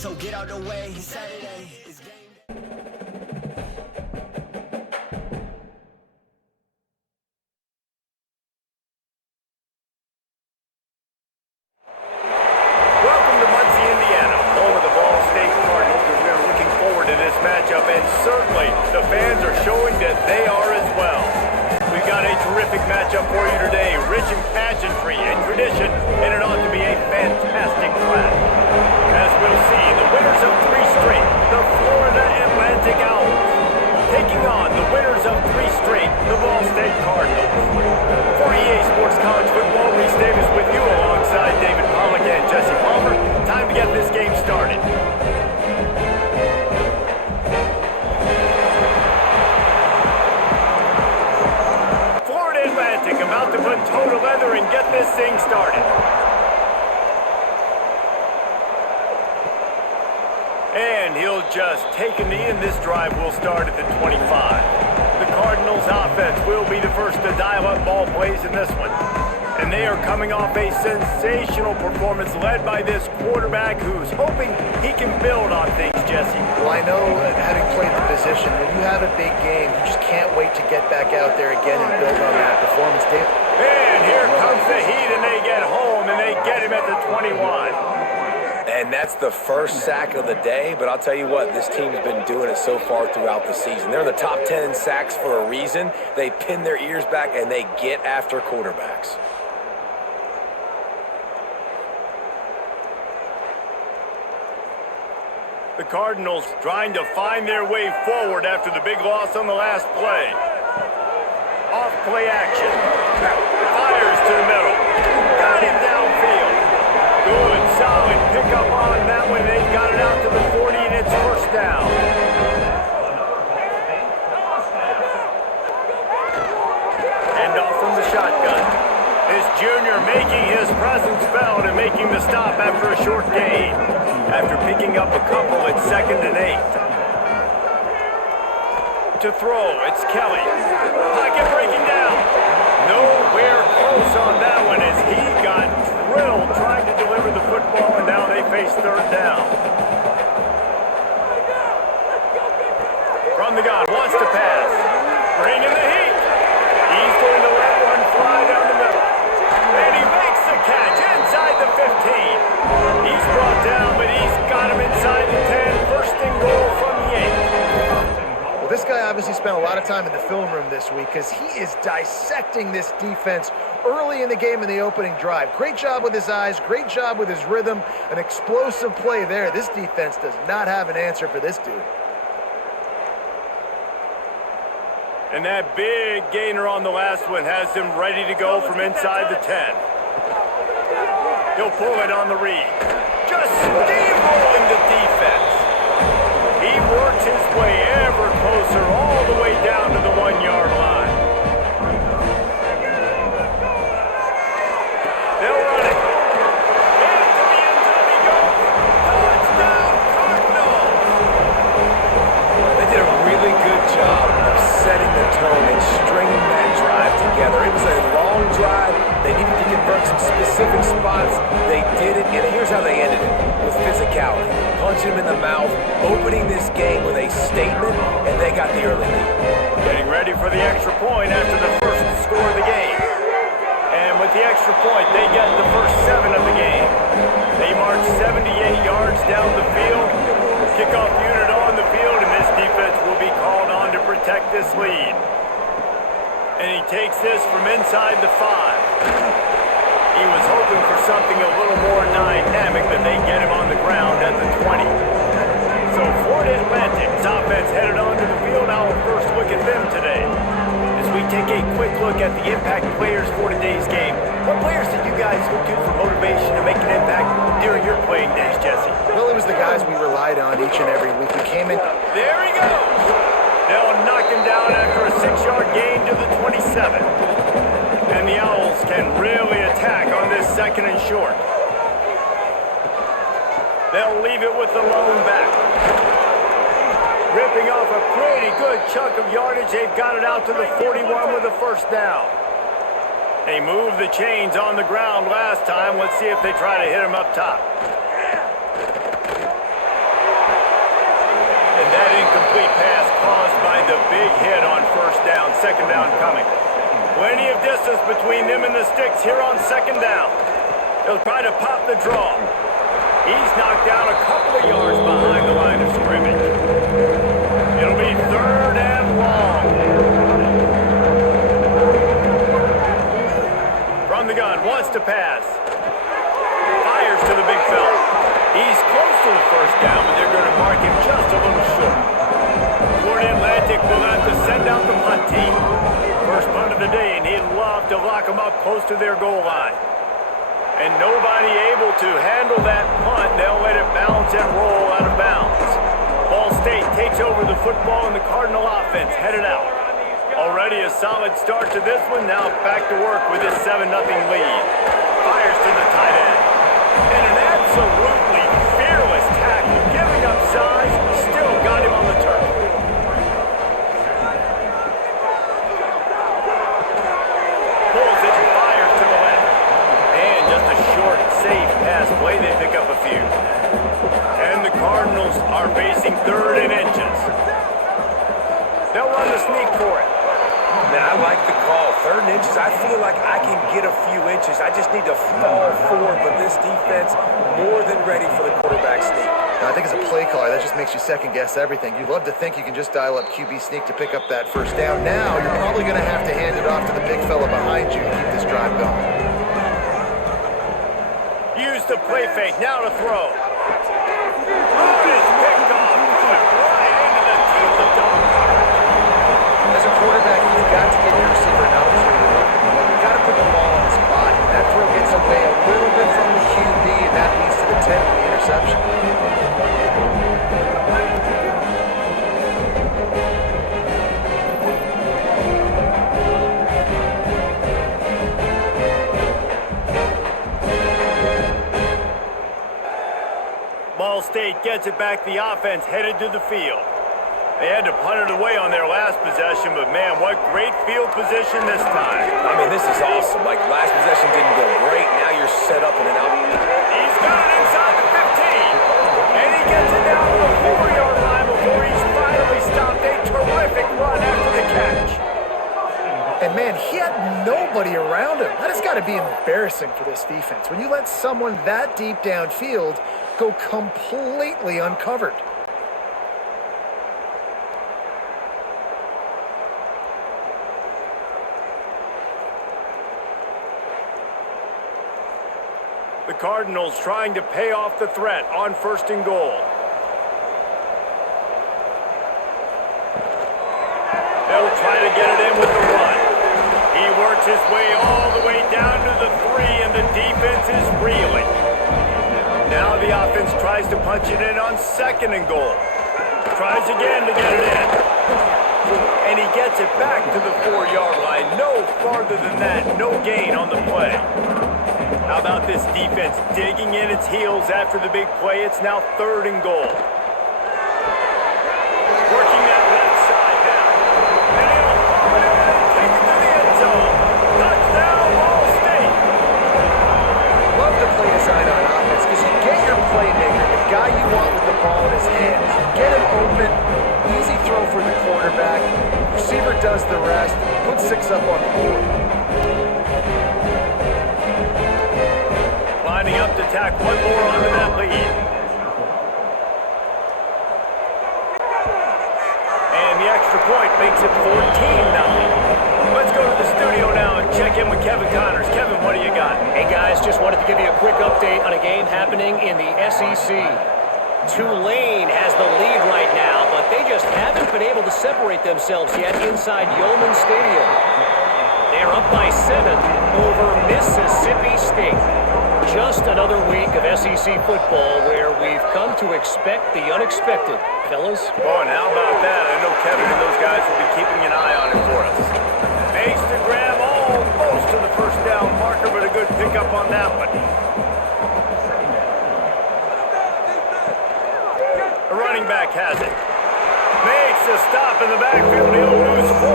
so get out the way. Saturday is game day. Welcome to Muncie, Indiana, home of the Ball State Cardinals, and we are looking forward to this matchup, and certainly the fans are showing that they are as well. We've got a terrific matchup for you today, rich in pageantry and tradition, and it ought to be a fantastic clash. As we'll see, the winners of 3 straight, the Florida Atlantic Owls, taking on the winners of 3 straight, the Ball State Cardinals. For EA Sports College Football, Reese Davis with you alongside David Pollock and Jesse Palmer. Time to get this game started. Florida Atlantic about to put toe to leather and get this thing started. And he'll just take a knee, and this drive will start at the 25. The Cardinals offense will be the first to dial up ball plays in this one. And they are coming off a sensational performance led by this quarterback who's hoping he can build on things, Jesse. Well, I know, having played the position, when you have a big game, you just can't wait to get back out there again and build on that performance, Dave. And here comes the heat, and they get home, and they get him at the 21. And that's the first sack of the day, but I'll tell you what, this team's been doing it so far throughout the season. They're in the top 10 in sacks for a reason. They pin their ears back, and they get after quarterbacks. The Cardinals trying to find their way forward after the big loss on the last play. Off play action. Fires to the middle. Got him downfield. Good, solid pickup on that one. They've got it out to the 40, and it's first down. Hand off from the shotgun. This junior making his presence felt and making the stop after a short gain. After picking up a couple at 2nd and 8. To throw, it's Kelly. Pocket breaking down. Nowhere close on that one as he got drilled trying to deliver the football, and now they face 3rd down. From the gun, wants to pass. Bring in the heat. He's going to let one fly down the middle. And he makes the catch inside the 15. He's brought down, but he's got him inside the 10. First and goal from the 8. Well, this guy obviously spent a lot of time in the film room this week because he is dissecting this defense early in the game in the opening drive. Great job with his eyes, great job with his rhythm, an explosive play there. This defense does not have an answer for this dude. And that big gainer on the last one has him ready to go from inside the 10. He'll pull it on the read. Just steamrolling the defense. He works his way ever closer all the way down to the 1-yard line. They'll run it. Into the end zone he goes. Touchdown, Cardinals! They did a really good job of setting the tone and stringing that drive together. It was a long drive. They needed to convert some specific spots. They did it, and here's how they ended it. With physicality, punching him in the mouth, opening this game with a statement, and they got the early lead. Getting ready for the extra point after the first score of the game. And with the extra point, they get the first 7 of the game. They march 78 yards down the field. Kickoff unit on the field, and this defense will be called on to protect this lead. And he takes this from inside the 5. He was hoping for something a little more dynamic, but they get him on the ground at the 20. So Florida Atlantic's offense headed onto the field. Our first look at them today. As we take a quick look at the impact players for today's game. What players did you guys look to for motivation to make an impact during your playing days, Jesse? Well, it was the guys we relied on each and every week who came in. There he goes! They'll knock him down after a 6-yard gain to the 27. And the Owls can really attack on this 2nd and short. They'll leave it with the lone back. Ripping off a pretty good chunk of yardage. They've got it out to the 41 with a first down. They moved the chains on the ground last time. Let's see if they try to hit him up top. incomplete pass caused by the big hit on first down. Second down coming. Plenty of distance between them and the sticks here on second down. He'll try to pop the draw. He's knocked down a couple of yards behind the line of scrimmage. It'll be third and long. From the gun, wants to pass. Fires to the big fella. He's close to the first down, but they're going to mark him just a little short. Florida Atlantic will have to send out the punt team. First punt of the day, and he'd love to lock them up close to their goal line. And nobody able to handle that punt. They'll let it bounce and roll out of bounds. Ball State takes over the football, and the Cardinal offense headed out. Already a solid start to this one. Now back to work with his 7-0 lead. Fires to the tight end. And an absolutely fearless tackle. Giving up size, still got him on the turf. Pulls it and fires to the left. And just a short, safe pass play. They pick up a few. And the Cardinals are facing third and inches. They'll run the sneak for it. Now, I like the call. Third and inches, I feel like I can get a few inches. I just need to fall forward, but this defense more than ready for the quarterback sneak. I think as a play caller, that just makes you second-guess everything. You'd love to think you can just dial up QB sneak to pick up that first down. Now, you're probably going to have to hand it off to the big fella behind you to keep this drive going. Use the play fake. Now to throw. Oh, it's picked off. Threw it right into the teeth of Don. As a quarterback, you've got to give your receiver an opportunity to look. You've got to put the ball on his body. That throw gets away a little bit from the QB, and that leads to the 10 for the interception. Ball State gets it back. The offense headed to the field. They had to punt it away on their last possession, but man, what great field position this time. I mean, this is awesome. Like, last possession didn't go great. Now you're set up in an out. He's got it inside the 15. And he gets it down to the 4-yard line before he's finally stopped. A terrific run after the catch. And man, he had nobody around him. That has got to be embarrassing for this defense. When you let someone that deep downfield go completely uncovered. The Cardinals trying to pay off the threat on first and goal. They'll try to get it in with the run. He works his way all the way down to the 3, and the defense is reeling. Now the offense tries to punch it in on second and goal. Tries again to get it in. And he gets it back to the 4-yard line. No farther than that. No gain on the play. How about this defense digging in its heels after the big play? It's now third and goal. Working that left side now. And he'll pump it in and take it to the end zone. Touchdown, Ball State. Love the play design on offense because you get your playmaker, the guy you want with the ball in his hands. You get him open, easy throw for the quarterback. Receiver does the rest. Put 6 up on the board. Lining up to tack one more onto that lead. And the extra point makes it 14-0. Let's go to the studio now and check in with Kevin Connors. Kevin, what do you got? Hey guys, just wanted to give you a quick update on a game happening in the SEC. Tulane has the lead right now, but they just haven't been able to separate themselves yet inside Yeoman Stadium. They're up by 7 over Mississippi State. Just another week of SEC football where we've come to expect the unexpected, fellas. Oh, and how about that? I know Kevin and those guys will be keeping an eye on it for us. Makes the grab almost to the first down marker, but a good pickup on that one. The running back has it. Makes a stop in the backfield. He'll lose 4.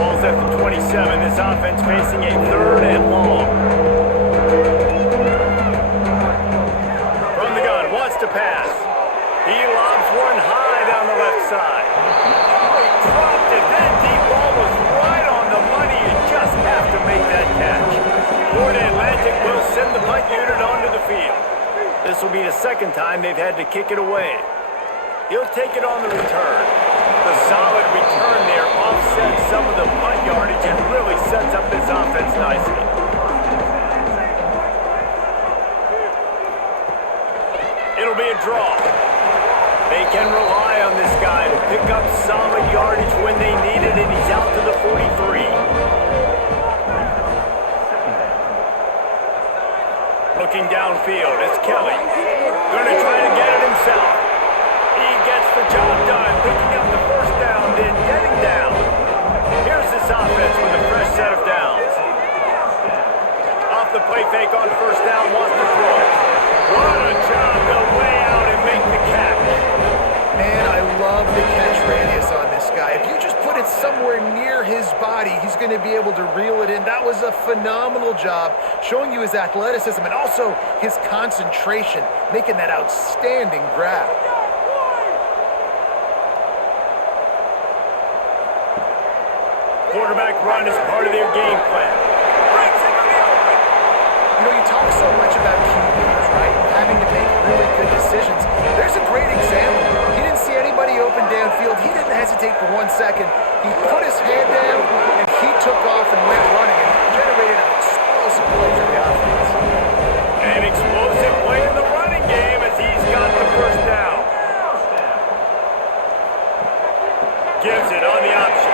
Ball's at the 27. This offense facing a third and long. From the gun, wants to pass. He lobs one high down the left side. Oh, he dropped it. That deep ball was right on the money. You just have to make that catch. Florida Atlantic will send the punt unit onto the field. This will be the second time they've had to kick it away. He'll take it on the return. The solid return there offsets some of the punt yardage and really sets up this offense nicely. It'll be a draw. They can rely on this guy to pick up solid yardage when they need it, and he's out to the 43. Looking downfield, it's Kelly. Going to try to get it himself. He gets the job done, picking up the first down, then getting down. Here's this offense with a fresh set of downs. Off the play fake on first down, wants to throw. What a job to lay out and make the catch. Man, I love the catch radius on this guy. If you just put it somewhere near his body, he's going to be able to reel it in. That was a phenomenal job, showing you his athleticism and also his concentration, making that outstanding grab. Quarterback run is part of their game plan. Breaks into the open. You know, you talk so much about QBs, right? Having to make really good decisions. There's a great example. He didn't see anybody open downfield. He didn't hesitate for 1 second. He put his hand down, and he took off and went running and generated an explosive play for the offense. An explosive play in the running game as he's got the first down. Gives it on the option.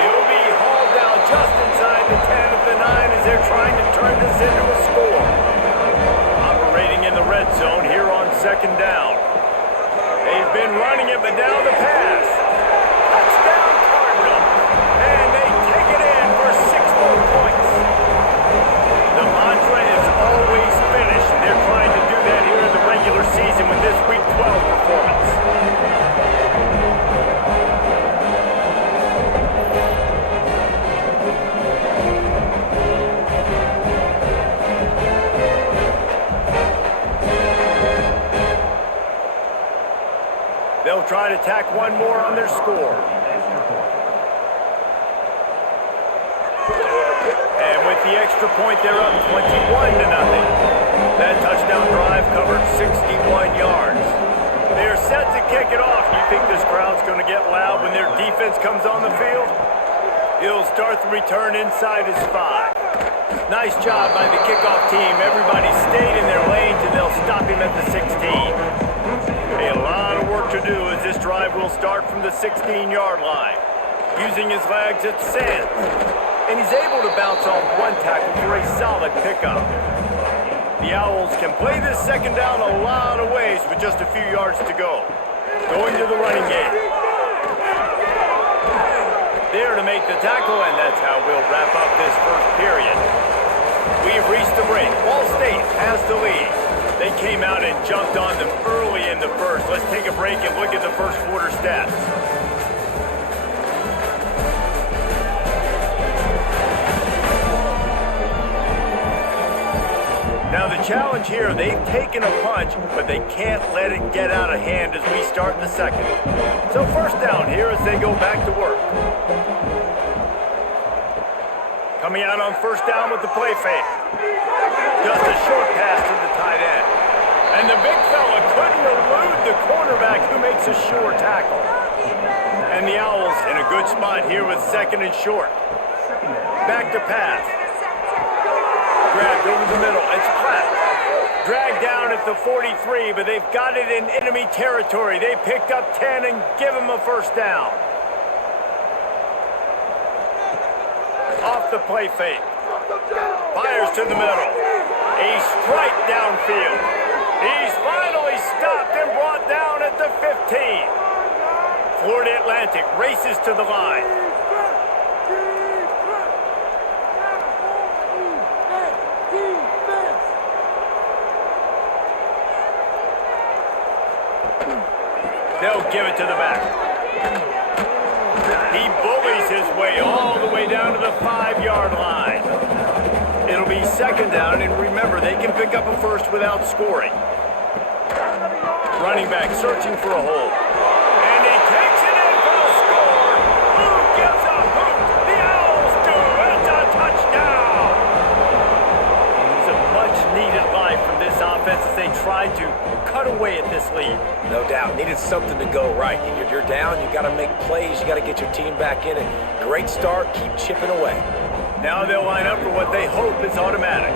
He'll be hauled down just inside the 10 of the 9 as they're trying to turn this into a score. Operating in the red zone here on second down. They've been running it, but now the pass. Touchdown Cardinals. And they take it in for 6 more points. The mantra is always finish. They're trying to do that here in the regular season with this Week 12 performance. They'll try to tack one more on their score. And with the extra point, they're up 21-0. That touchdown drive covered 61 yards. They're set to kick it off. You think this crowd's going to get loud when their defense comes on the field? He'll start the return inside his 5. Nice job by the kickoff team. Everybody stayed in their lanes, and they'll stop him at the 16. A lot of work to do as this drive will start from the 16-yard line. Using his legs, it's Sands. And he's able to bounce off one tackle for a solid pickup. The Owls can play this second down a lot of ways with just a few yards to go. Going to the running game. There to make the tackle, and that's how we'll wrap up this first period. We've reached the break. Ball State has the lead. They came out and jumped on them early in the first. Let's take a break and look at the first quarter stats. Now the challenge here, they've taken a punch, but they can't let it get out of hand as we start in the second. So first down here as they go back to work. Coming out on first down with the play fake. Just a short pass to the tight end. And the big fella couldn't elude the cornerback who makes a sure tackle. And the Owls in a good spot here with second and short. Back to pass. Grabbed over the middle. It's Platt. Dragged down at the 43, but they've got it in enemy territory. They picked up 10 and give him a first down. Off the play fake. Fires to the middle. A strike downfield. He's finally stopped and brought down at the 15. Florida Atlantic races to the line. They'll give it to the back. He bullies his way all the way down to the 5-yard line. It'll be second down, and remember, they can pick up a first without scoring. Running back searching for a hole. And he takes it something to go right. You're down, you got to make plays, you got to get your team back in it. Great start, keep chipping away. Now they'll line up for what they hope is automatic.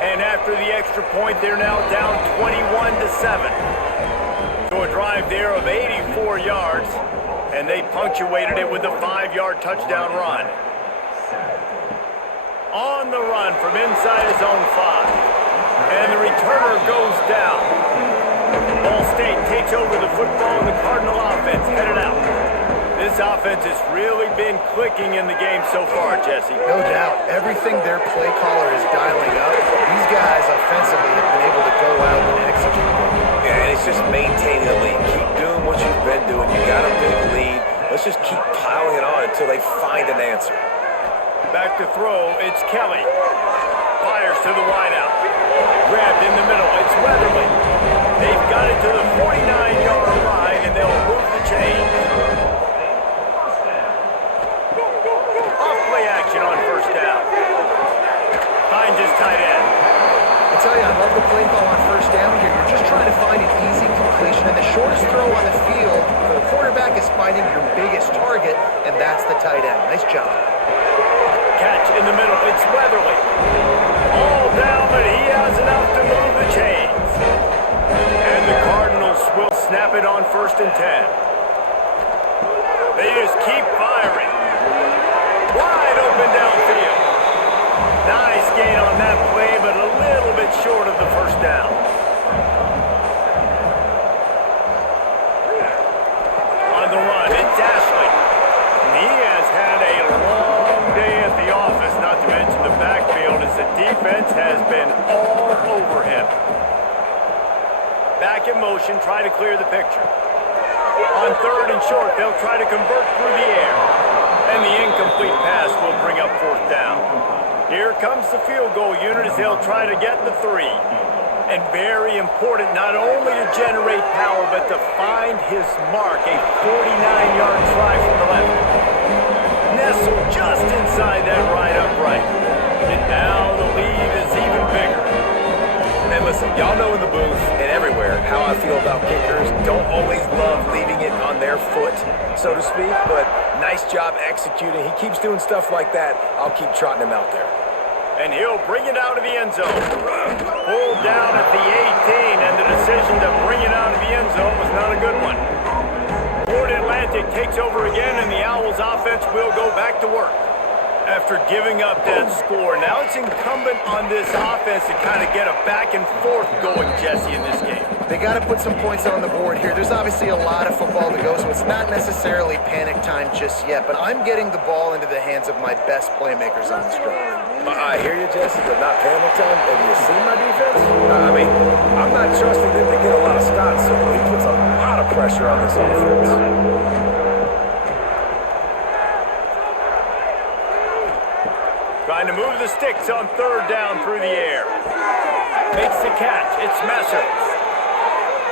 And after the extra point, they're now down 21-7. So a drive there of 84 yards, and they punctuated it with a 5-yard touchdown run. On the run from inside his own 5. And the returner goes down. Ball State takes over the football, and the Cardinal offense headed out. This offense has really been clicking in the game so far, Jesse. No doubt. Everything their play caller is dialing up, these guys offensively have been able to go out and execute. Yeah, and it's just maintaining the lead. Keep doing what you've been doing. You got a big lead. Let's just keep piling it on until they find an answer. Back to throw, it's Kelly. Fires to the wideout. Grabbed in the middle, it's Weatherly. They've got it to the 49-yard line, and they'll move the chain. Off-play action on first down. Finds his tight end. I tell you, I love the play call on first down here. You're just trying to find an easy completion, and the shortest throw on the field for the quarterback is finding your biggest target, and that's the tight end. Nice job. Catch in the middle, it's Weatherly. All down, but he has enough to move the chains. And the Cardinals will snap it on 1st and 10. They just keep firing. Wide open downfield. Nice gain on that play, but a little bit short of the first down. On the run, it's Ashley. And he has had a long day at the office, not to mention the backfield, as the defense has been all over him. Back in motion, try to clear the picture. On 3rd and short, they'll try to convert through the air. And the incomplete pass will bring up 4th down. Here comes the field goal unit as they'll try to get the 3. And very important, not only to generate power, but to find his mark, a 49-yard try from the left. Nestled just inside that right upright. And now the lead is even bigger. And listen, y'all know in the booth and everywhere how I feel about kickers. Don't always love leaving it on their foot, so to speak, but nice job executing. He keeps doing stuff like that. I'll keep trotting him out there. And he'll bring it out of the end zone. Pulled down at the 18, and the decision to bring it out of the end zone was not a good one. Ford Atlantic takes over again, and the Owls offense will go back to work. After giving up that score, now it's incumbent on this offense to kind of get a back and forth going, Jesse, in this game. They got to put some points on the board here. There's obviously a lot of football to go, so it's not necessarily panic time just yet, but I'm getting the ball into the hands of my best playmakers on this drive. I hear you, Jesse, but not panic time. Have you seen my defense? I mean, I'm not trusting them to get a lot of stops, so he puts a lot of pressure on this offense. Trying to move the sticks on 3rd down through the air. Makes the catch. It's Messer.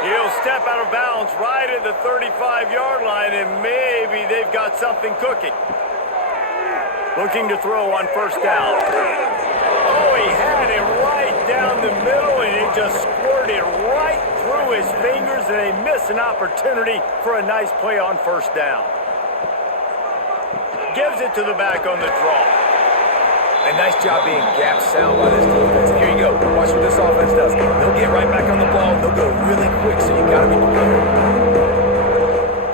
He'll step out of bounds right at the 35-yard line, and maybe they've got something cooking. Looking to throw on 1st down. Oh, he had it right down the middle, and it just squirted right through his fingers, and they miss an opportunity for a nice play on 1st down. Gives it to the back on the draw. A nice job being gap sound by this defense. And here you go. Watch what this offense does. They'll get right back on the ball. They'll go really quick, so you got to be prepared.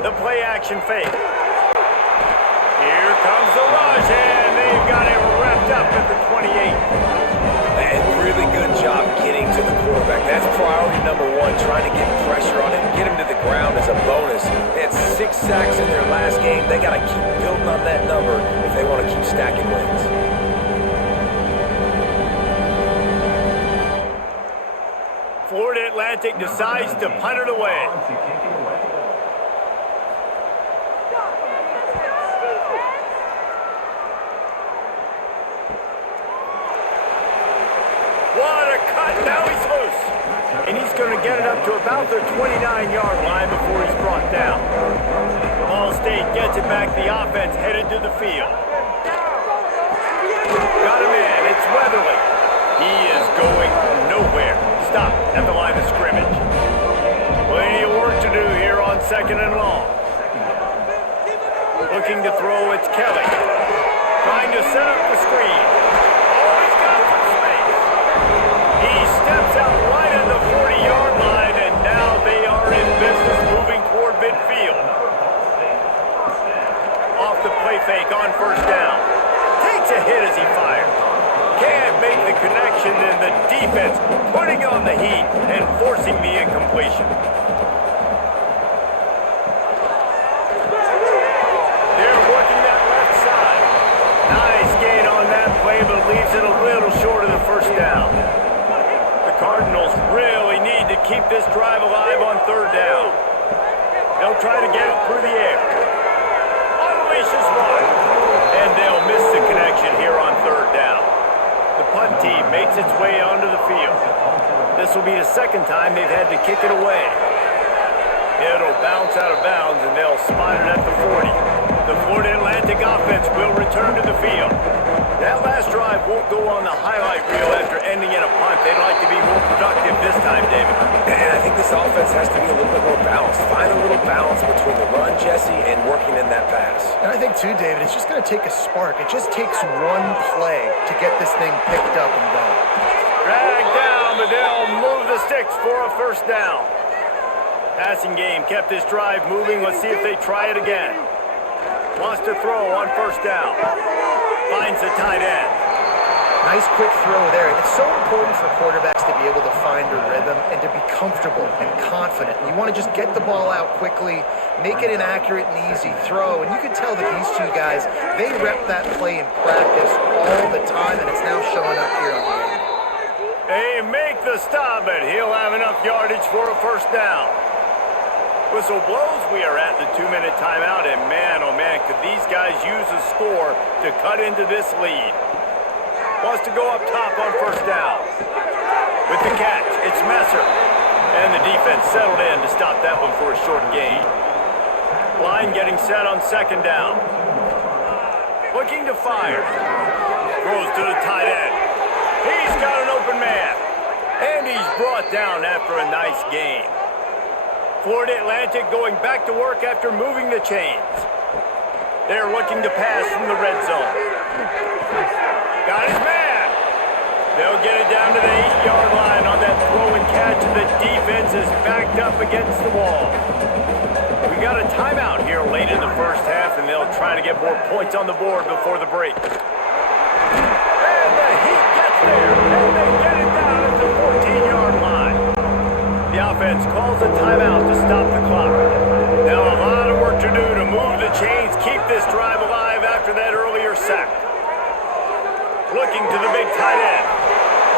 The play action fake. Here comes the rush, and they've got it wrapped up at the 28. And really good job getting to the quarterback. That's priority number 1, trying to get pressure on him, get him to the ground as a bonus. They had 6 sacks in their last game. They got to keep building on that number if they want to keep stacking wins. Florida Atlantic decides to punt it away. What a cut! Now he's loose. And he's going to get it up to about the 29-yard line before he's brought down. Ball State gets it back. The offense headed to the field. Got him in. It's Weatherly. He is going nowhere. stopped at the line of scrimmage. Plenty of work to do here on 2nd and long. Looking to throw, it's Kelly. Trying to set up the screen. Oh, he's got some space. He steps out right at the 40-yard line, and now they are in business moving toward midfield. Off the play fake on 1st down. Takes a hit as he fires. Can't make the connection, and the defense putting on the heat and forcing the incompletion. They're working that left side. Nice gain on that play, but leaves it a little short of the 1st down. The Cardinals really need to keep this drive alive on 3rd down. They'll try to get it through the air. Unleashes one. And they'll miss the connection here on 3rd down. The punt team makes its way onto the field. This will be the 2nd time they've had to kick it away. It'll bounce out of bounds, and they'll spot it at the 40. The Florida Atlantic offense will return to the field. That last drive won't go on the highlight reel after ending in a punt. They'd like to be more productive this time, David. And I think this offense has to be a little bit more balanced. Find a little balance between the run, Jesse, and working in that pass. And I think, too, David, it's just going to take a spark. It just takes one play to get this thing picked up and going. Dragged down, but they'll move the sticks for a 1st down. Passing game kept this drive moving. Let's see if they try it again. Wants to throw on 1st down. Finds the tight end. Nice quick throw there. It's so important for quarterbacks to be able to find a rhythm and to be comfortable and confident. You want to just get the ball out quickly, make it an accurate and easy throw. And you can tell that these two guys, they rep that play in practice all the time, and it's now showing up here on the end. They make the stop, but he'll have enough yardage for a 1st down. Whistle blows, we are at the 2-minute timeout, and man, oh man, could these guys use a score to cut into this lead. Wants to go up top on 1st down. With the catch, it's Messer. And the defense settled in to stop that one for a short gain. Line getting set on 2nd down. Looking to fire. Throws to the tight end. He's got an open man. And he's brought down after a nice gain. Florida Atlantic going back to work after moving the chains. They're looking to pass from the red zone. Got his man. They'll get it down to the 8-yard line on that throw and catch, and the defense is backed up against the wall. We got a timeout here late in the 1st half, and they'll try to get more points on the board before the break. And the Heat gets there, and they get it down at the 14-yard line. The offense calls a timeout to stop the clock. Now a lot of work to do to move the chains, keep this drive alive after that earlier sack. Looking to the big tight end.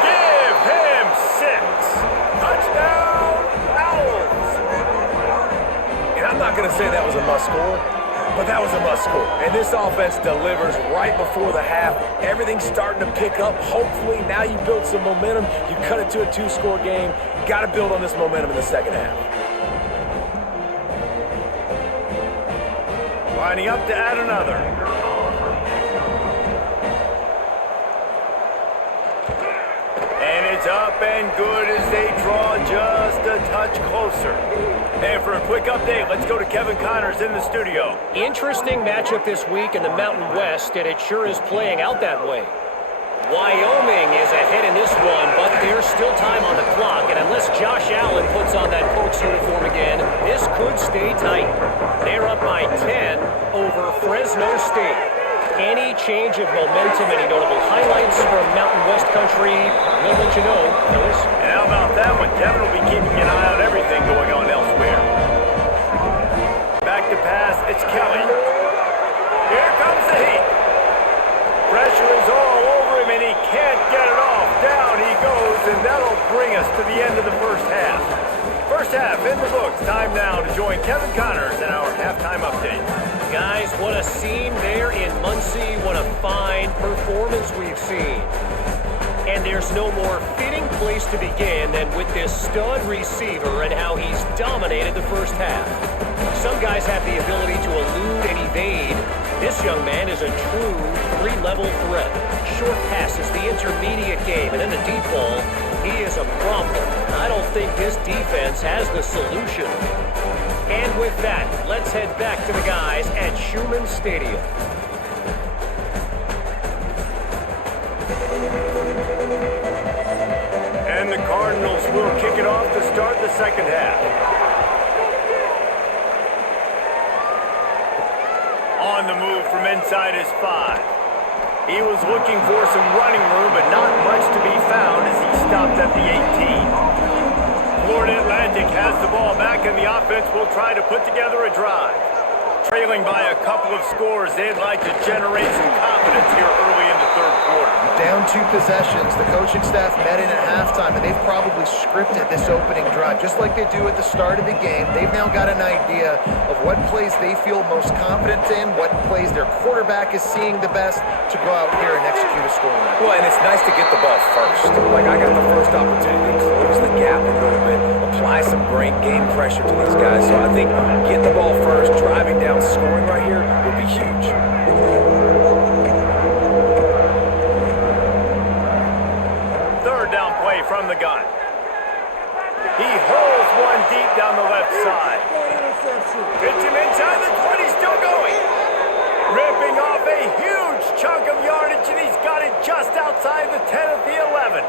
Give him 6. Touchdown, Owls. And I'm not going to say that was a must-score, but that was a must-score. And this offense delivers right before the half. Everything's starting to pick up. Hopefully, now you build some momentum. You cut it to a 2-score game. Got to build on this momentum in the 2nd half. Lining up to add another. And it's up and good as they draw just a touch closer. And for a quick update, let's go to Kevin Connors in the studio. Interesting matchup this week in the Mountain West, and it sure is playing out that way. Wyoming is ahead in this one, but there's still time on the clock, and unless Josh Allen puts on that Pokes uniform again, this could stay tight. They're up by 10 over Fresno State. Any change of momentum, any notable highlights from Mountain West country, we'll let you know, fellas. And how about that one? Kevin will be keeping an eye on everything going on elsewhere. Back to pass, it's Kelly. Here comes the Heat. Pressure is all over him, and he can't get it off. Down he goes, and that'll bring us to the end of the 1st half. 1st half in the books. Time now to join Kevin Connors in our halftime update. Guys, what a scene there in Muncie. What a fine performance we've seen. And there's no more fitting place to begin than with this stud receiver and how he's dominated the 1st half. Some guys have the ability to elude and evade. This young man is a true three-level threat. Short passes, the intermediate game, and then the deep ball. He is a problem. I don't think this defense has the solution. And with that, let's head back to the guys at Schumann Stadium. And the Cardinals will kick it off to start the second half. On the move from inside his 5. He was looking for some running room, but not much to be found as he stopped at the 18. Florida Atlantic has the ball back, and the offense will try to put together a drive. Trailing by a couple of scores, they'd like to generate some confidence here early in the third quarter. Down 2 possessions. The coaching staff met in at halftime, and they've probably scripted this opening drive. Just like they do at the start of the game, they've now got an idea of what plays they feel most confident in, what plays their quarterback is seeing the best to go out here and execute a scoring. Well, and it's nice to get the ball first. Like, I got the first opportunity to close the gap a little bit, apply some great game pressure to these guys. So I think getting the ball first, driving down, scoring right here will be huge. Third down play from the gun. He holds one deep down the left side. Pitch him inside the 20, still going. Ripping off a huge chunk of yardage, and he's got it just outside the 10 of the 11.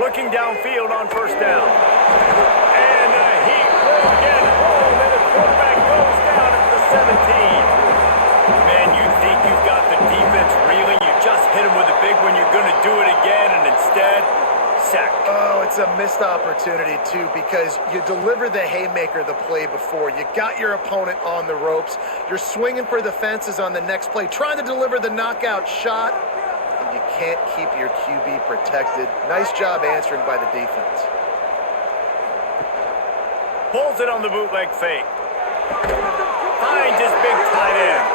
Looking downfield on first down. And he will get home, and the quarterback goes down at the 17. Man, you think you've got the defense reeling. You just hit him with a big one. You're going to do it again, and instead, sack. Oh, it's a missed opportunity, too, because you deliver the haymaker the play before. You got your opponent on the ropes. You're swinging for the fences on the next play, trying to deliver the knockout shot. You can't keep your QB protected. Nice job answering by the defense. Pulls it on the bootleg fake. Finds his big tight end.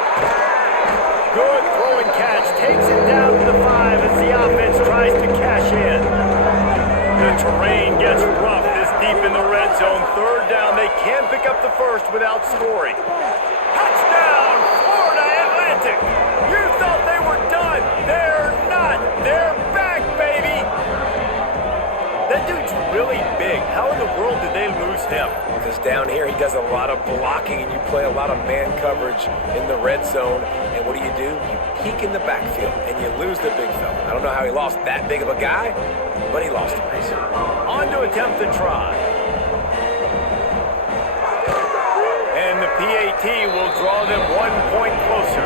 Good throw and catch. Takes it down to the 5 as the offense tries to cash in. The terrain gets rough this deep in the red zone. Third down. They can pick up the first without scoring. Touchdown, Florida Atlantic. You thought they were done. They're not. They're back, baby. That dude's really big. How in the world did they lose him? Because down here he does a lot of blocking, and you play a lot of man coverage in the red zone. And what do? You peek in the backfield, and you lose the big fella. I don't know how he lost that big of a guy, but he lost him. On to attempt the try. And the PAT will draw them 1 point closer.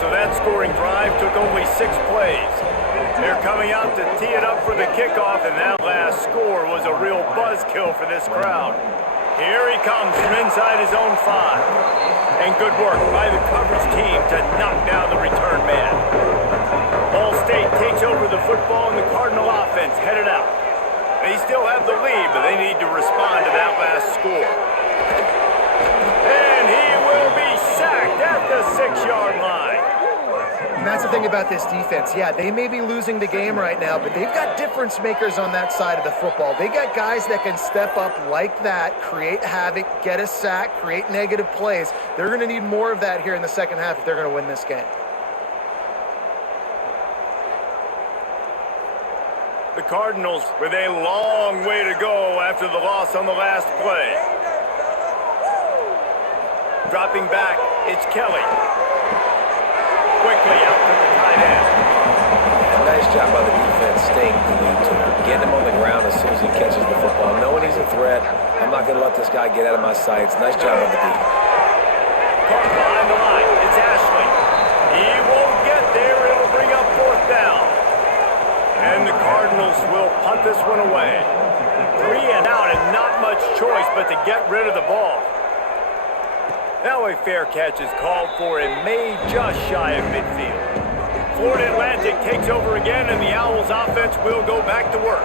So that scoring drive took only 6 plays. They're coming out to tee it up for the kickoff, and that last score was a real buzzkill for this crowd. Here he comes from inside his own 5. And good work by the coverage team to knock down the return man. Ball State takes over the football, and the Cardinal offense headed out. They still have the lead, but they need to respond to that last score. And he will be sacked at the 6-yard line. And that's the thing about this defense. Yeah, they may be losing the game right now, but they've got difference makers on that side of the football. They got guys that can step up like that, create havoc, get a sack, create negative plays. They're going to need more of that here in the second half if they're going to win this game. The Cardinals with a long way to go after the loss on the last play. Dropping back, it's Kelly. Quickly out to the tight end. A nice job by the defense staying glued to him, getting him on the ground as soon as he catches the football. Knowing he's a threat, I'm not going to let this guy get out of my sights. Nice job by the D. Caught behind the line. It's Ashley. He won't get there. It'll bring up 4th down. And the Cardinals will punt this one away. 3 and out, and not much choice but to get rid of the ball. Now a fair catch is called for and made just shy of midfield. Florida Atlantic takes over again, and the Owls offense will go back to work.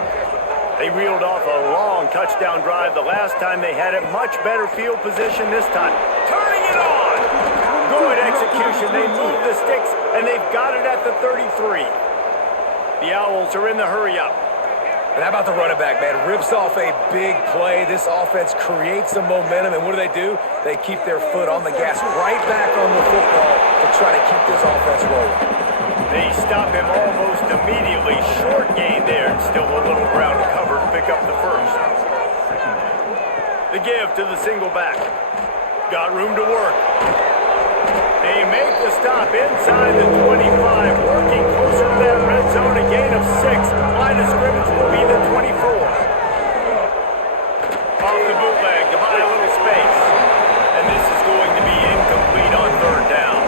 They reeled off a long touchdown drive the last time they had it. Much better field position this time. Turning it on! Good execution. execution. They move the sticks, and they've got it at the 33. The Owls are in the hurry-up. And how about the running back, man? Rips off a big play. This offense creates some momentum, and what do? They keep their foot on the gas, right back on the football to try to keep this offense rolling. They stop him almost immediately. Short gain there. Still a little ground to cover to pick up the first. The give to the single back. Got room to work. They make the stop inside the 25, working closer to that red zone, a gain of 6. Line of scrimmage will be the 24. Off the bootleg to buy a little space. And this is going to be incomplete on third down.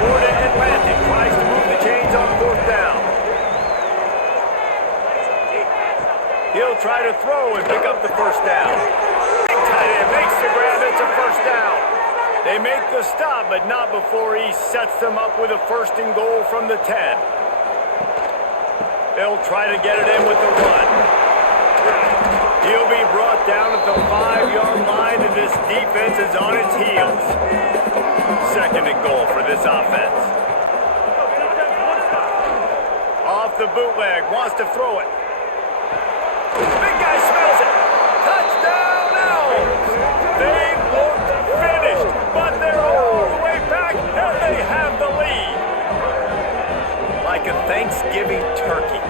Florida Atlantic tries to move the chains on fourth down. He'll try to throw and pick up the first down. Big tight end makes the grab, it's a first down. They make the stop, but not before he sets them up with a first and goal from the 10. They'll try to get it in with the run. He'll be brought down at the 5-yard line, and this defense is on its heels. Second and goal for this offense. Off the bootleg, wants to throw it. Big guy smells it. Touchdown Owls! They look finished, but they're all the way back, and they have the lead. Like a Thanksgiving turkey,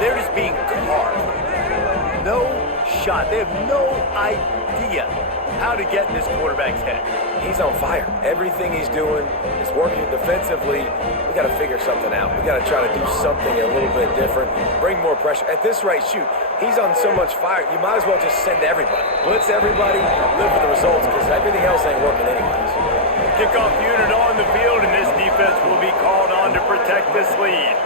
they're just being carved. No shot. They have no idea how to get in this quarterback's head. He's on fire. Everything he's doing is working defensively. We got to figure something out. We got to try to do something a little bit different, bring more pressure. At this rate, shoot, he's on so much fire, you might as well just send everybody. Blitz everybody, live with the results, because everything else ain't working anyways. Kickoff unit on the field, and this defense will be called on to protect this lead.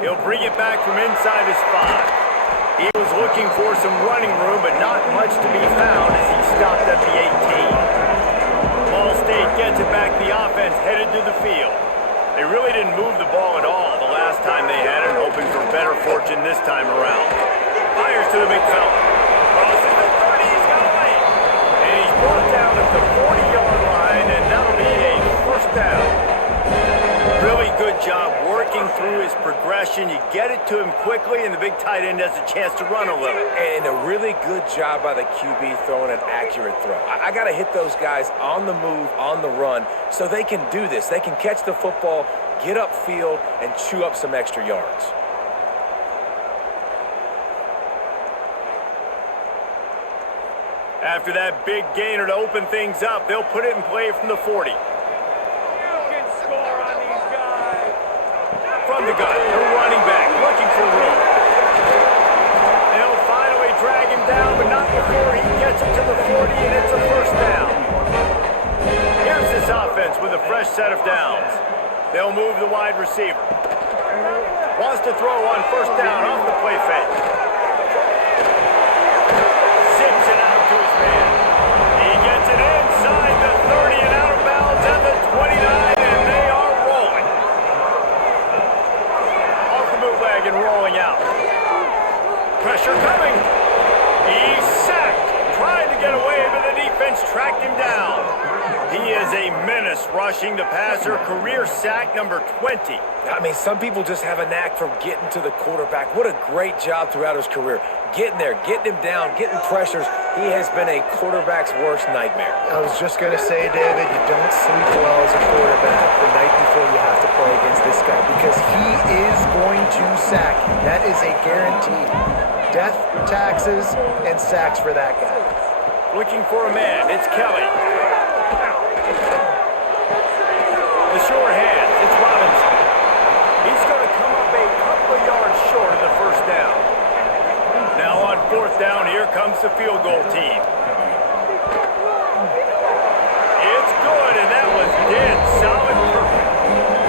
He'll bring it back from inside his 5. He was looking for some running room, but not much to be found as he stopped at the 18. Ball State gets it back. The offense headed to the field. They really didn't move the ball at all the last time they had it, hoping for better fortune this time around. Fires to the big fella. Crosses the 30, he's got away. And he's brought down at the 40-yard line, and that'll be a first down. Really good job working through his progression. You get it to him quickly, and the big tight end has a chance to run a little. And a really good job by the QB throwing an accurate throw. I got to hit those guys on the move, on the run, so they can do this. They can catch the football, get upfield, and chew up some extra yards. After that big gainer to open things up, they'll put it in play from the 40. From the gun, the running back, looking for room. They'll finally drag him down, but not before he gets it to the 40, and it's a first down. Here's this offense with a fresh set of downs. They'll move the wide receiver. Wants to throw on first down off the play fake. Zips it out to his man. He gets it inside the 30 and out of bounds at the 29, and they are rolling. Off the bootleg and rolling out. Pressure coming. He's sacked. Trying to get away, but the defense tracked him down. He is a menace rushing the passer. Career sack number 20. I mean, some people just have a knack for getting to the quarterback. What a great job throughout his career. Getting there, getting him down, getting pressures. He has been a quarterback's worst nightmare. I was just going to say, David, you don't sleep well as a quarterback the night before you have to play against this guy because he is going to sack you. That is a guarantee. Death, taxes, and sacks for that guy. Looking for a man. It's Kelly. The sure hands. It's Robinson. He's going to come up a couple of yards short of the first down. Now on fourth down, here comes the field goal team. It's good, and that was dead solid perfect.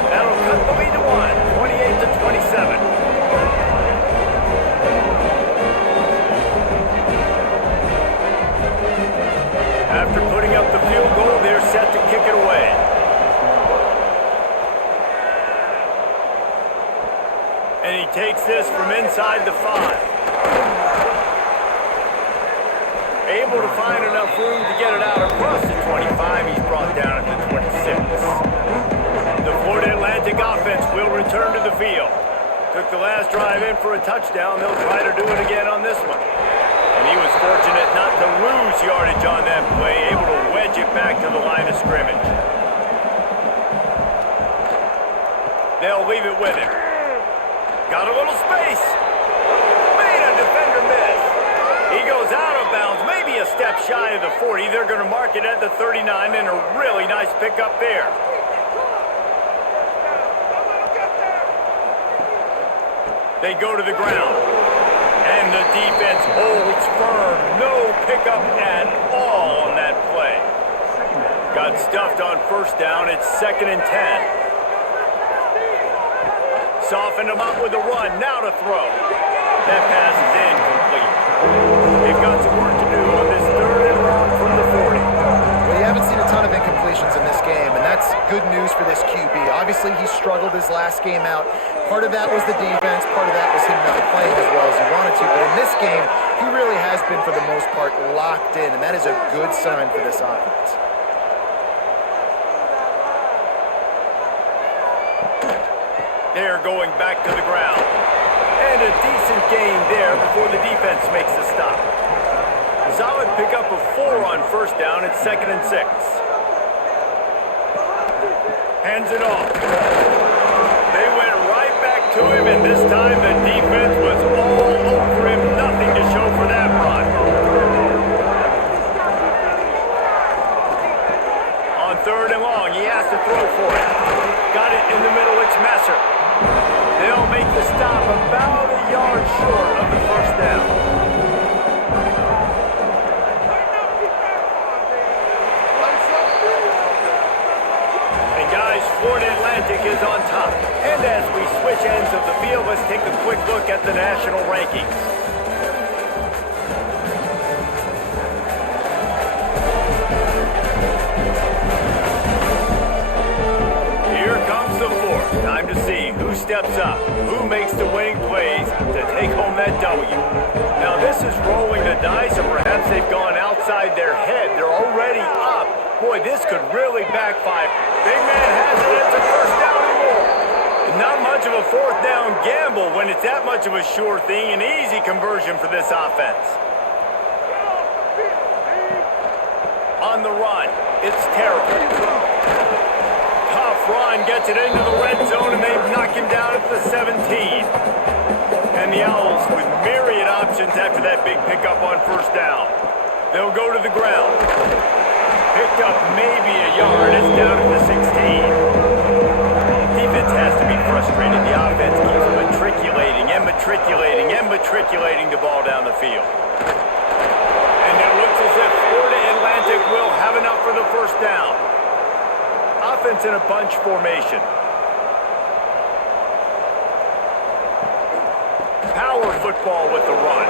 That'll cut the lead to 1, 28-27. After putting up the field goal, they're set to kick it away. And he takes this from inside the 5. Able to find enough room to get it out across the 25. He's the last drive in for a touchdown. They'll try to do it again on this one. And he was fortunate not to lose yardage on that play, able to wedge it back to the line of scrimmage. They'll leave it with him. Got a little space. Made a defender miss. He goes out of bounds, maybe a step shy of the 40. They're going to mark it at the 39, and a really nice pickup there. They go to the ground, and the defense holds firm. No pickup at all on that play. Got stuffed on first down. It's 2nd and 10. Softened him up with a run. Now to throw. That pass is incomplete. They've got some work to do on this 3rd and long from the 40. Well, you haven't seen a ton of incompletions in this game, and that's good news for this QB. Obviously, he struggled his last game out. Part of that was the defense. Part of that was him not playing as well as he wanted to. But in this game, he really has been, for the most part, locked in, and that is a good sign for this offense. They're going back to the ground. And a decent gain there before the defense makes the stop. Solid pickup of 4 on first down. It's 2nd and 6. Hands it off. They went right back to him, and this time the defense was all over him. Nothing to show for that run. On 3rd and long, he has to throw for it. Got it in the middle. It's Messer. They'll make the stop about a yard short of the first down. And guys, Florida Atlantic is on top. And as we switch ends of the field, let's take a quick look at the national rankings. Here comes the 4th. Time to see who steps up, who makes the winning plays to take home that W. Now this is rolling the dice, and perhaps they've gone outside their head. They're already up. Boy, this could really backfire. Big man has it. It's a first down and more. Not much of a 4th down gamble when it's that much of a sure thing. An easy conversion for this offense. On the run, it's terrible. Run gets it into the red zone, and they knock him down at the 17. And the Owls with myriad options after that big pickup on first down. They'll go to the ground. Picked up maybe a yard. It's down at the 16. Defense has to be frustrated. The offense keeps matriculating the ball down the field. And it looks as if Florida Atlantic will have enough for the first down. Offense in a bunch formation. Power football with the run.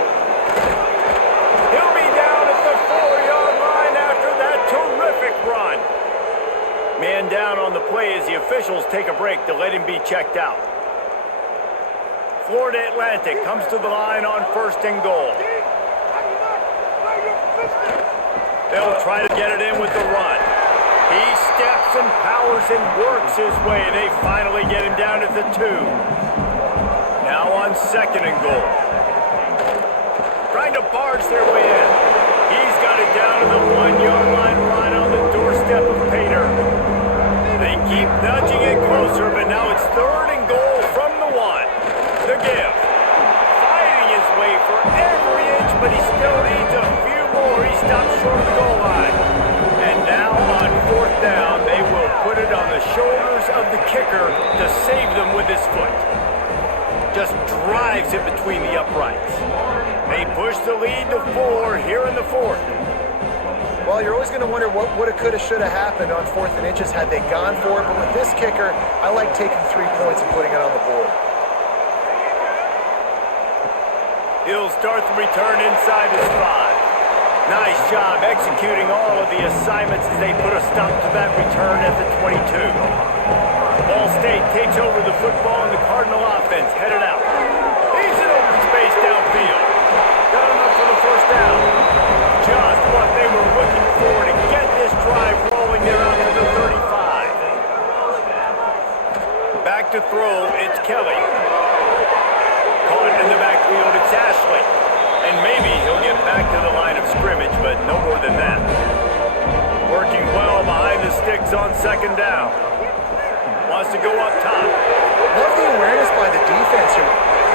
He'll be down at the 4-yard line after that terrific run. Man down on the play as the officials take a break to let him be checked out. Florida Atlantic comes to the line on 1st and goal. They'll try to get it in with the run. He steps and powers and works his way. They finally get him down at the 2. Now on 2nd and goal. Trying to barge their way in. He's got it down to the 1-yard line right on the doorstep of Pater. They keep nudging it closer, but now it's 3rd and goal from the 1. The give. Fighting his way for every inch, but he still needs a few more. He stops short of the goal line. And now on 4th down, they will put it on the shoulders of the kicker to save them with his foot. Just drives it between the uprights. They push the lead to 4 here in the 4th. Well, you're always going to wonder what woulda, coulda, shoulda happened on 4th and inches had they gone for it. But with this kicker, I like taking 3 points and putting it on the board. He'll start the return inside his 5. Nice job executing all of the assignments as they put a stop to that return at the 22. Ball State takes over the football, and the Cardinal offense headed out. He's in open space downfield. Got enough for the first down. Just what they were looking for to get this drive rolling there out to the 35. Back to throw, it's Kelly. backfield, it's Ashley. And maybe he'll get back to the line of scrimmage, but no more than that. Working well behind the sticks on second down. Wants to go up top. Love the awareness by the defense here.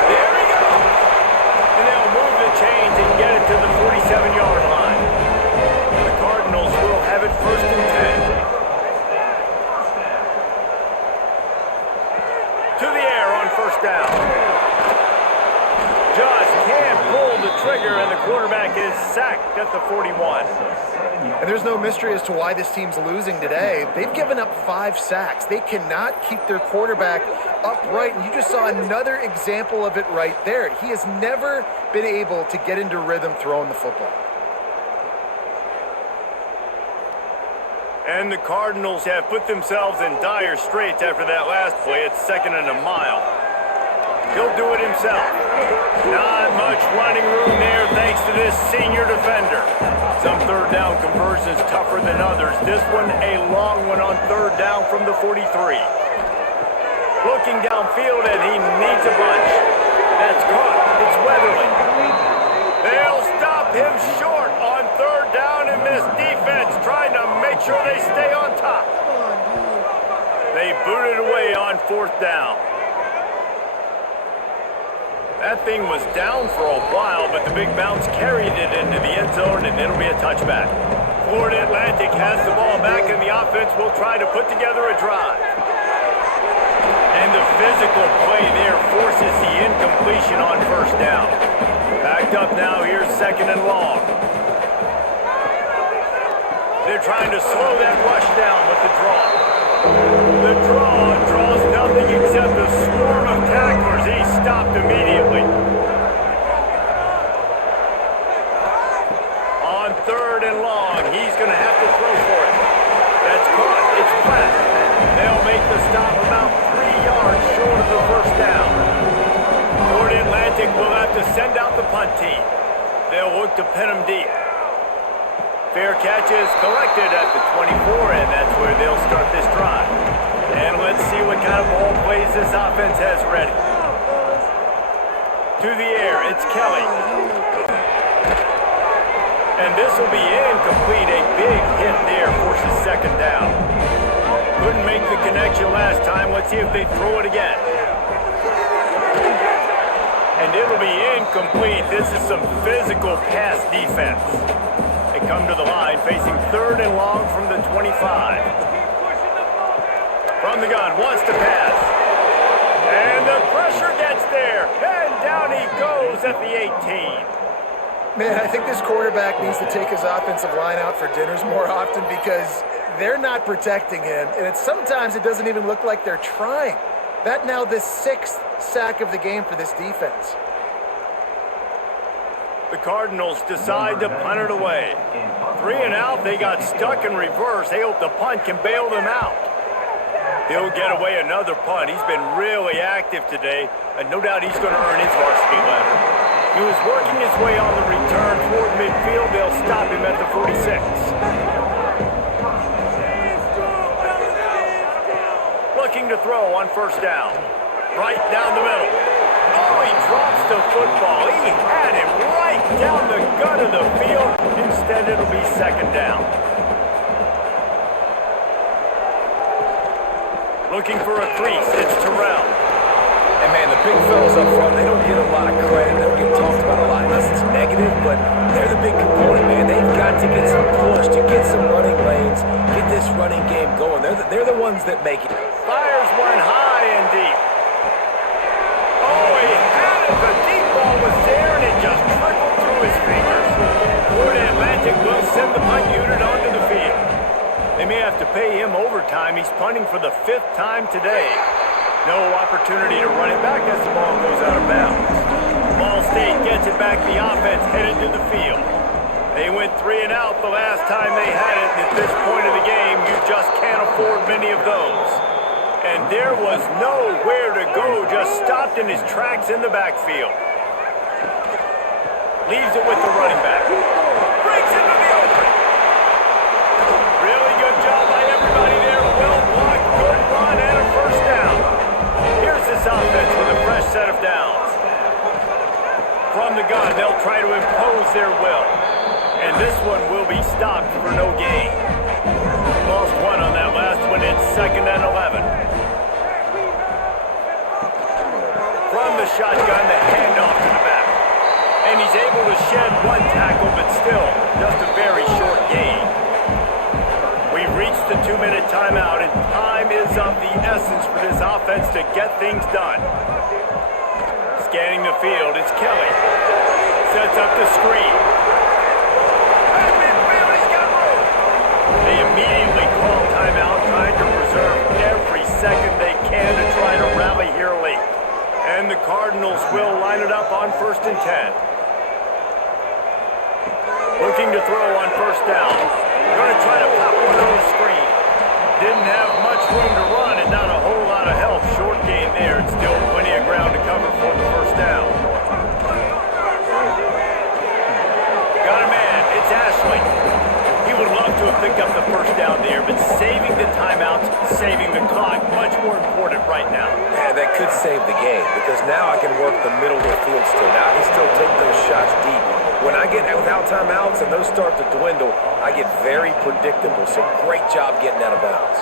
There he goes. And they'll move the chains and get it to the 47-yard line. The Cardinals will have it 1st and 10. To the air on 1st down. Just can't pull the trigger, and the quarterback is sacked at the 41. And there's no mystery as to why this team's losing today. They've given up 5 sacks. They cannot keep their quarterback upright, and you just saw another example of it right there. He has never been able to get into rhythm throwing the football. And the Cardinals have put themselves in dire straits after that last play. It's 2nd and a mile. He'll do it himself. Not much running room there thanks to this senior defender. Some 3rd down conversions tougher than others. This one a long one on 3rd down from the 43. Looking downfield, and he needs a bunch. That's caught. It's Weatherly. They'll stop him short on 3rd down, and this defense trying to make sure they stay on top. They booted away on 4th down. That thing was down for a while, but the big bounce carried it into the end zone, and it'll be a touchback. Florida Atlantic has the ball back, and the offense will try to put together a drive. And the physical play there forces the incompletion on 1st down. Backed up now, here's 2nd and long. They're trying to slow that rush down with the draw. The draw draws nothing except a swarm of tacklers. He stopped immediately. On 3rd and long, he's going to have to throw for it. That's caught. It's flat. They'll make the stop about 3 yards short of the 1st down. Florida Atlantic will have to send out the punt team. They'll look to pin him deep. Fair catch is collected at the 24, and that's where they'll start this drive. And let's see what kind of ball plays this offense has ready. To the air, it's Kelly. And this will be incomplete. A big hit there forces 2nd down. Couldn't make the connection last time. Let's see if they throw it again. And it'll be incomplete. This is some physical pass defense. They come to the line facing 3rd and long from the 25. From the gun, wants to pass. And the pressure gets there. And down he goes at the 18. Man, I think this quarterback needs to take his offensive line out for dinners more often because they're not protecting him. And sometimes it doesn't even look like they're trying. That now the 6th sack of the game for this defense. The Cardinals decide to punt it away. 3 and out, they got stuck in reverse. They hope the punt can bail them out. He'll get away another punt. He's been really active today, and no doubt he's going to earn his varsity letter. He was working his way on the return toward midfield. They'll stop him at the 46. Looking to throw on 1st down. Right down the middle. Oh, he drops the football. He had him right down the gut of the field. Instead, it'll be 2nd down. Looking for a crease. It's Terrell. And man, the big fellas up front, they don't get a lot of credit. They don't get talked about a lot unless it's negative, but they're the big component, man. They've got to get some push, to get some running lanes, get this running game going. They're the ones that make it. Fires one high and deep. Oh, he had it. The deep ball was there, and it just trickled through his fingers. Florida Atlantic will send the punt unit onto the field. They may have to pay him overtime. He's punting for the 5th time today. No opportunity to run it back as the ball goes out of bounds. Ball State gets it back. The offense headed to the field. They went 3 and out the last time they had it. At this point of the game, you just can't afford many of those. And there was nowhere to go, just stopped in his tracks in the backfield. Leaves it with the running back. Breaks into the open. Really good job by everybody there. Well blocked, good run, and a 1st down. Here's this offense with a fresh set of downs. their will. And this one will be stopped for no gain. Lost one on that last one. It's 2nd and 11. From the shotgun, the handoff to the back. And he's able to shed one tackle, but still just a very short gain. We've reached the 2-minute timeout, and time is of the essence for this offense to get things done. Scanning the field, it's Kelly. Sets up the screen. At midfield, he's got room. They immediately call timeout, trying to preserve every second they can to try to rally here late. And the Cardinals will line it up on 1st and 10. Looking to throw on 1st down. Going to try to pop one on the screen. Didn't have much room to run and not a whole lot of help. Short gain there. It's still plenty of ground to cover for the 1st down. Got a man. It's Ashley. He would love to have picked up the 1st down there, but saving the timeouts, saving the clock, much more important right now. Yeah, that could save the game because now I can work the middle of the field still. Now I can still take those shots deep. When I get without timeouts and those start to dwindle, I get very predictable. So great job getting out of bounds.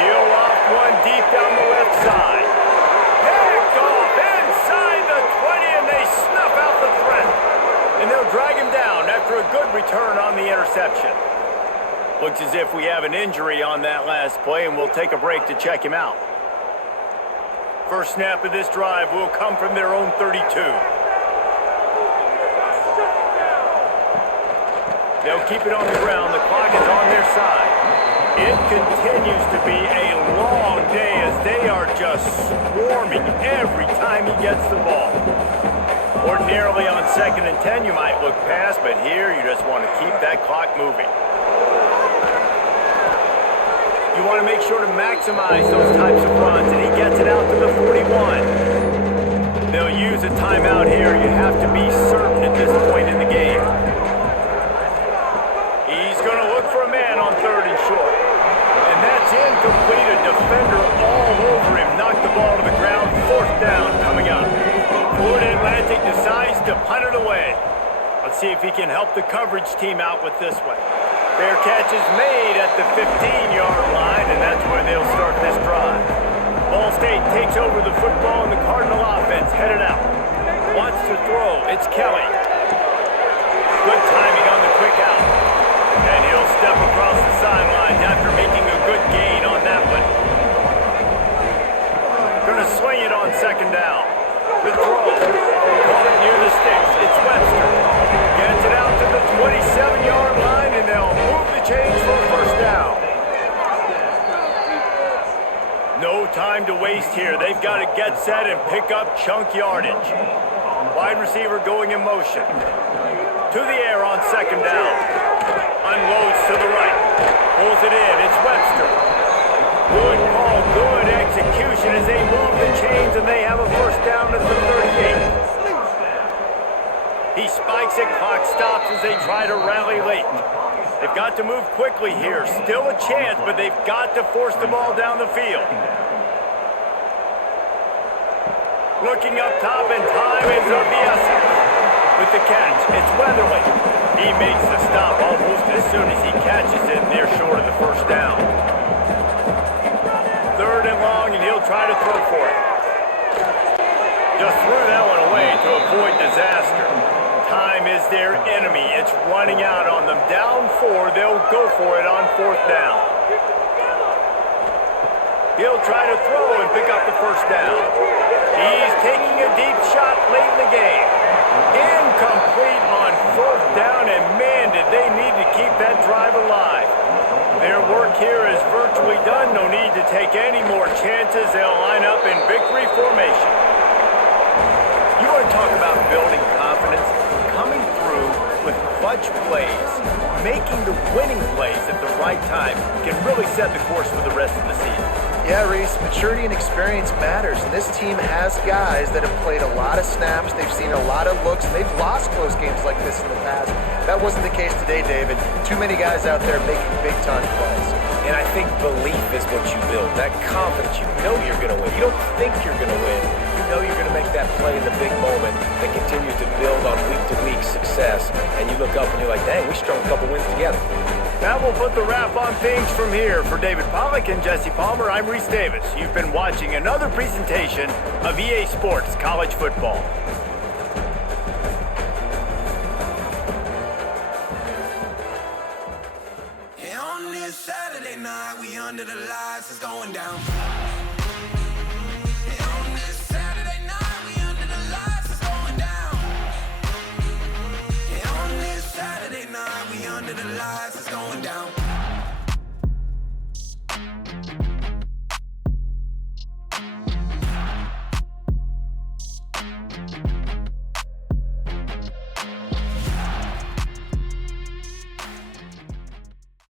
Heel off one deep down the left side. Picked off inside the 20, and they snuff out the threat. And they'll drag him down after a good return on the interception. Looks as if we have an injury on that last play, and we'll take a break to check him out. First snap of this drive will come from their own 32. They'll keep it on the ground. The clock is on their side. It continues to be a long day as they are just swarming every time he gets the ball. Ordinarily on 2nd and 10 you might look past, but here you just want to keep that clock moving. You want to make sure to maximize those types of runs, and he gets it out to the 41. They'll use a timeout here. You have to be certain at this point in the game. He's going to look for a man on 3rd and short. And that's incomplete. A defender all over him. Knocked the ball to the ground. 4th down coming up. Florida Atlantic decides to punt it away. Let's see if he can help the coverage team out with this one. Fair catch is made at the 15-yard line, and that's where they'll start this drive. Ball State takes over the football, and the Cardinal offense headed out. Wants to throw. It's Kelly. Good timing on the quick out. And he'll step across the sidelines after making a good gain on that one. Going to swing it on 2nd down. The throw. Caught it near the sticks. It's Webster. Gets it out to the 27-yard line, and they'll move the chains for a 1st down. No time to waste here. They've got to get set and pick up chunk yardage. Wide receiver going in motion. To the air on 2nd down. Unloads to the right. Pulls it in. It's Webster. Good call. Good execution as they move the chains, and they have a 1st down at the 38. He spikes it. Clock stops as they try to rally late. They've got to move quickly here. Still a chance, but they've got to force the ball down the field. Looking up top, and time is of the essence. With the catch, it's Weatherly. He makes the stop almost as soon as he catches it, and they're short of the 1st down. 3rd and long, and he'll try to throw for it. Just threw that one away to avoid disaster. Time is their enemy. It's running out on them. Down 4, they'll go for it on 4th down. He'll try to throw and pick up the 1st down. He's taking a deep shot late in the game. Incomplete on 4th down, and man, did they need to keep that drive alive. Their work here is virtually done. No need to take any more chances. They'll line up in victory formation. You want to talk about building confidence? Coming through with clutch plays, making the winning plays at the right time can really set the course for the rest of the season. Yeah, Reese, maturity and experience matters, and this team has guys that have played a lot of snaps, they've seen a lot of looks, and they've lost close games like this in the past. That wasn't the case today, David. Too many guys out there making big-time plays. And I think belief is what you build. That confidence, you know you're going to win. You don't think you're going to win. You know you're going to make that play in the big moment that continues to build on week-to-week success. And you look up and you're like, dang, we strung a couple wins together. That will put the wrap on things from here. For David Pollack and Jesse Palmer, I'm Reese Davis. You've been watching another presentation of EA Sports College Football. Yeah, on this Saturday night, we under the lights, it's going down.